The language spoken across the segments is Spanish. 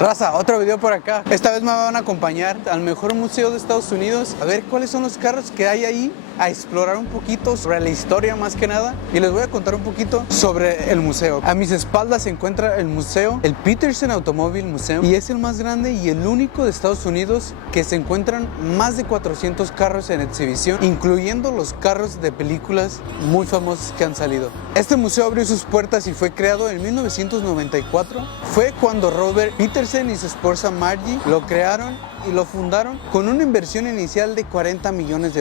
Raza, otro video por acá. Esta vez me van a acompañar al mejor museo de Estados Unidos a ver cuáles son los carros que hay ahí, a explorar un poquito sobre la historia más que nada, y les voy a contar un poquito sobre el museo. A mis espaldas se encuentra el museo, el Petersen Automobile Museum, y es el más grande y el único de Estados Unidos que se encuentran más de 400 carros en exhibición, incluyendo los carros de películas muy famosos que han salido. Este museo abrió sus puertas y fue creado en 1994. Fue cuando Robert Petersen y su esposa Margie lo crearon y lo fundaron con una inversión inicial de $40 millones.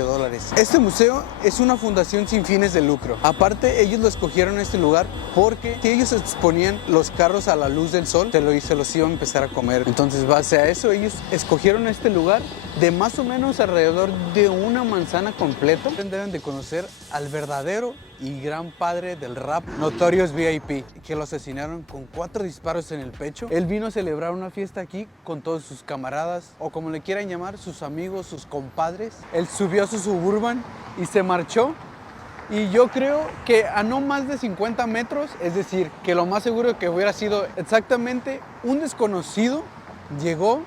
Este museo es una fundación sin fines de lucro. Aparte, ellos lo escogieron este lugar porque si ellos exponían los carros a la luz del sol, se los iban a empezar a comer. Entonces, base a eso, ellos escogieron este lugar de más o menos alrededor de una manzana completa. Deben de conocer al verdadero y gran padre del rap, Notorious B.I.G., que lo asesinaron con 4 disparos en el pecho. Él vino a celebrar una fiesta aquí con todos sus camaradas, o como le quieran llamar, sus amigos, sus compadres. Él subió a su Suburban y se marchó. Y yo creo que a no más de 50 metros, es decir, que lo más seguro que hubiera sido exactamente un desconocido, llegó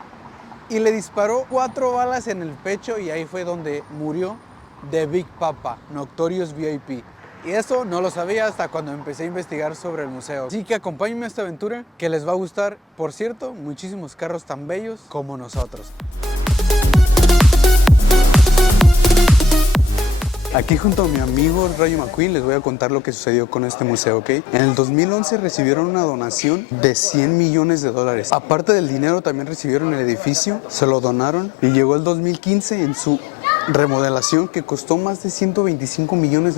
y le disparó 4 balas en el pecho, y ahí fue donde murió The Big Papa, Notorious B.I.G. Y eso no lo sabía hasta cuando empecé a investigar sobre el museo. Así que acompáñenme a esta aventura que les va a gustar. Por cierto, muchísimos carros tan bellos como nosotros. Aquí junto a mi amigo Rayo McQueen les voy a contar lo que sucedió con este museo, ¿ok? En el 2011 recibieron una donación de $100 millones. Aparte del dinero, también recibieron el edificio, se lo donaron, y llegó el 2015 en su remodelación que costó más de $125 millones.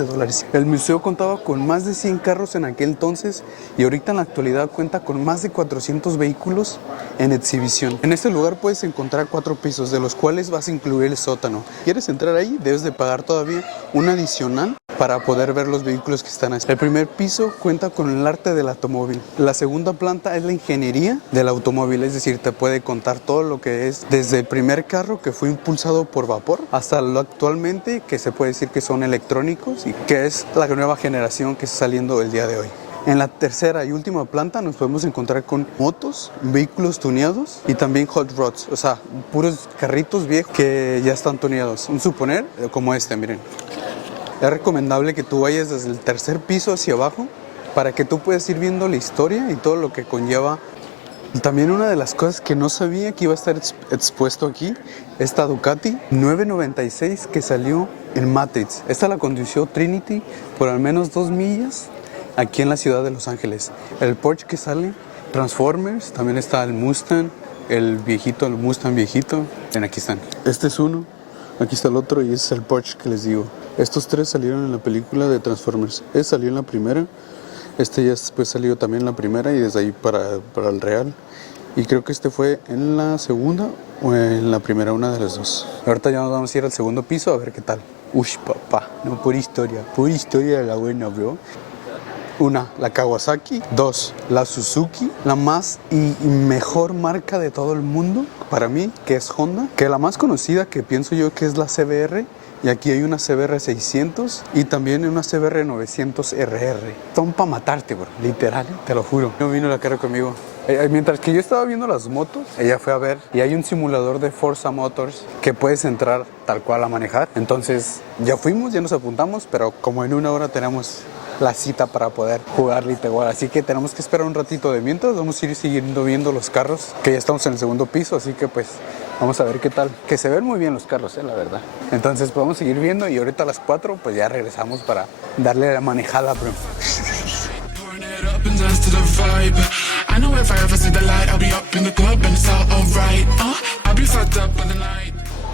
El museo contaba con más de 100 carros en aquel entonces, y ahorita en la actualidad cuenta con más de 400 vehículos en exhibición. En este lugar puedes encontrar 4 pisos, de los cuales vas a incluir el sótano. ¿Quieres entrar ahí? Debes de pagar todavía un adicional para poder ver los vehículos que están ahí. El primer piso cuenta con el arte del automóvil. La segunda planta es la ingeniería del automóvil, es decir, te puede contar todo lo que es desde el primer carro que fue impulsado por vapor hasta lo actualmente que se puede decir que son electrónicos y que es la nueva generación que está saliendo el día de hoy. En la tercera y última planta nos podemos encontrar con motos, vehículos tuneados y también hot rods, o sea, puros carritos viejos que ya están tuneados. Un suponer como este, miren. Es recomendable que tú vayas desde el tercer piso hacia abajo para que tú puedas ir viendo la historia y todo lo que conlleva. También una de las cosas que no sabía que iba a estar expuesto aquí, esta Ducati 996 que salió en Matrix. Esta la condució Trinity por al menos 2 millas aquí en la ciudad de Los Ángeles. El Porsche que sale, Transformers, también está el Mustang, el viejito, el Mustang viejito. Ven, aquí están. Este es uno, aquí está el otro y ese es el Porsche que les digo. Estos 3 salieron en la película de Transformers. Este salió en la primera, este ya después salió también en la primera y desde ahí para el real. Y creo que este fue en la segunda o en la primera, una de las dos. Ahorita ya nos vamos a ir al segundo piso a ver qué tal. Ush, papá, no, pura historia de la buena, bro. 1, la Kawasaki. 2, la Suzuki, la más y mejor marca de todo el mundo para mí, que es Honda, que la más conocida que pienso yo que es la CBR. Y aquí hay una CBR 600 y también una CBR 900 RR. Son para matarte, bro, literal, te lo juro. No vino la cara conmigo. Mientras que yo estaba viendo las motos, ella fue a ver y hay un simulador de Forza Motors que puedes entrar tal cual a manejar. Entonces ya fuimos, ya nos apuntamos, pero como en 1 hora tenemos la cita para poder jugar literal. Así que tenemos que esperar un ratito de mientras. Vamos a ir siguiendo viendo los carros, que ya estamos en el segundo piso, así que pues vamos a ver qué tal. Que se ven muy bien los carros, la verdad. Entonces podemos seguir viendo y ahorita a las 4 pues ya regresamos para darle la manejada, bro.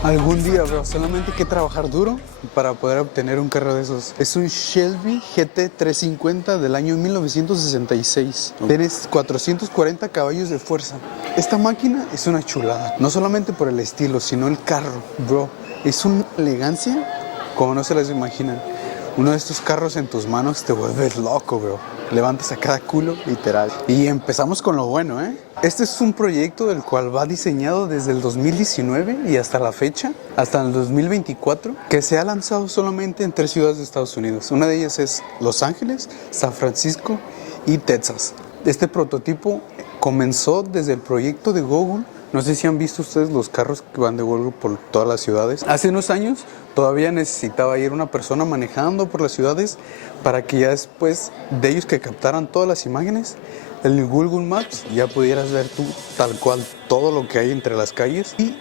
Algún día, bro, solamente hay que trabajar duro para poder obtener un carro de esos. Es un Shelby GT 350 del año 1966. Tienes 440 caballos de fuerza. Esta máquina es una chulada. No solamente por el estilo, sino el carro, bro. Es una elegancia como no se las imaginan. Uno de estos carros en tus manos te vuelves loco, bro. Levantas a cada culo, literal. Y empezamos con lo bueno, ¿eh? Este es un proyecto del cual va diseñado desde el 2019 y hasta la fecha, hasta el 2024, que se ha lanzado solamente en 3 ciudades de Estados Unidos. Una de ellas es Los Ángeles, San Francisco y Texas. Este prototipo comenzó desde el proyecto de Google. No sé si han visto ustedes los carros que van de Google por todas las ciudades. Hace unos años todavía necesitaba ir una persona manejando por las ciudades para que ya después de ellos que captaran todas las imágenes, en Google Maps ya pudieras ver tú tal cual todo lo que hay entre las calles. Y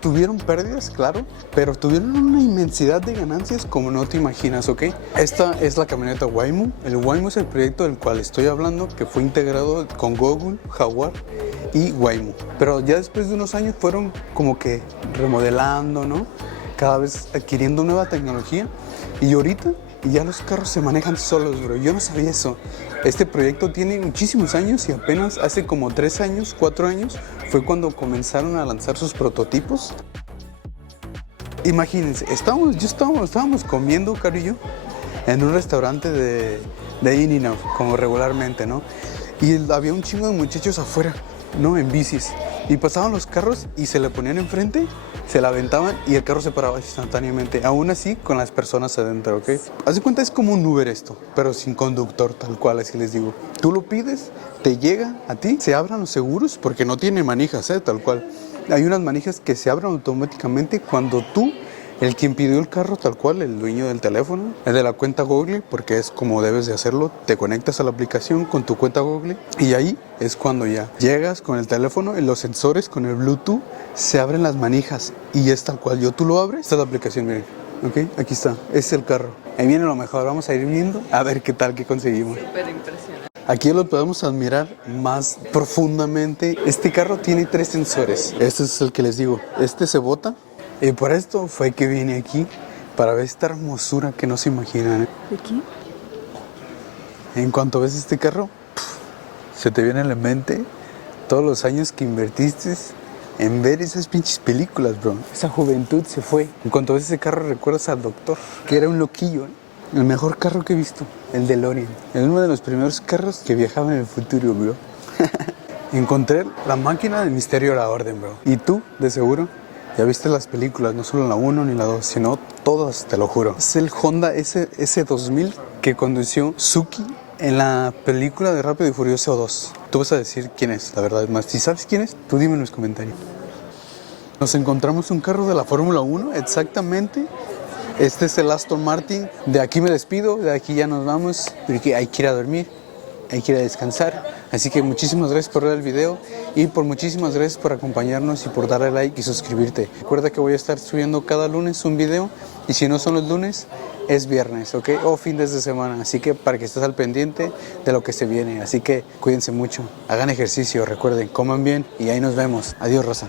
tuvieron pérdidas, claro, pero tuvieron una inmensidad de ganancias como no te imaginas, ¿ok? Esta es la camioneta Waymo. El Waymo es el proyecto del cual estoy hablando, que fue integrado con Google, Jaguar y Waymo. Pero ya después de unos años fueron como que remodelando, ¿no? Cada vez adquiriendo nueva tecnología. Y ahorita ya los carros se manejan solos, bro. Yo no sabía eso. Este proyecto tiene muchísimos años y apenas hace como 3 años, 4 años, fue cuando comenzaron a lanzar sus prototipos. Imagínense, estábamos comiendo, Caro y yo, en un restaurante de In-N-Out, como regularmente, ¿no? Y había un chingo de muchachos afuera, ¿no? En bicis. Y pasaban los carros y se le ponían enfrente, se la aventaban y el carro se paraba instantáneamente. Aún así, con las personas adentro, ¿ok? Haz de cuenta, es como un Uber esto, pero sin conductor, tal cual, así les digo. Tú lo pides, te llega a ti, se abran los seguros, porque no tiene manijas, tal cual. Hay unas manijas que se abren automáticamente cuando tú, el quien pidió el carro, tal cual, el dueño del teléfono, el de la cuenta Google, porque es como debes de hacerlo, te conectas a la aplicación con tu cuenta Google y ahí es cuando ya llegas con el teléfono y los sensores con el Bluetooth se abren las manijas y es tal cual. Tú lo abres, esta es la aplicación, miren, ¿ok? Aquí está, es el carro. Ahí viene lo mejor, vamos a ir viendo a ver qué tal, qué conseguimos. Súper impresionante. Aquí lo podemos admirar más profundamente. Este carro tiene 3 sensores. Este es el que les digo. Este se bota. Y por esto fue que vine aquí para ver esta hermosura que no se imaginan. ¿Aquí? En cuanto ves este carro, se te viene a la mente todos los años que invertiste en ver esas pinches películas, bro. Esa juventud se fue. En cuanto ves ese carro, recuerdas al doctor, que era un loquillo, ¿eh? El mejor carro que he visto, el DeLorean. Es uno de los primeros carros que viajaba en el futuro, bro. Encontré la máquina del misterio de la orden, bro. ¿Y tú, de seguro? Ya viste las películas, no solo la 1 ni la 2, sino todas, te lo juro. Es el Honda S2000 que condució Suki en la película de Rápido y Furioso 2. Tú vas a decir quién es, la verdad. Más, si sabes quién es, tú dime en los comentarios. Nos encontramos un carro de la Fórmula 1, exactamente. Este es el Aston Martin. De aquí me despido, de aquí ya nos vamos, porque hay que ir a dormir, hay que ir a descansar. Así que muchísimas gracias por ver el video y muchísimas gracias por acompañarnos y por darle like y suscribirte. Recuerda que voy a estar subiendo cada lunes un video y si no son los lunes, es viernes, ¿ok? O fines de semana. Así que para que estés al pendiente de lo que se viene. Así que cuídense mucho, hagan ejercicio, recuerden, coman bien y ahí nos vemos. Adiós, Rosa.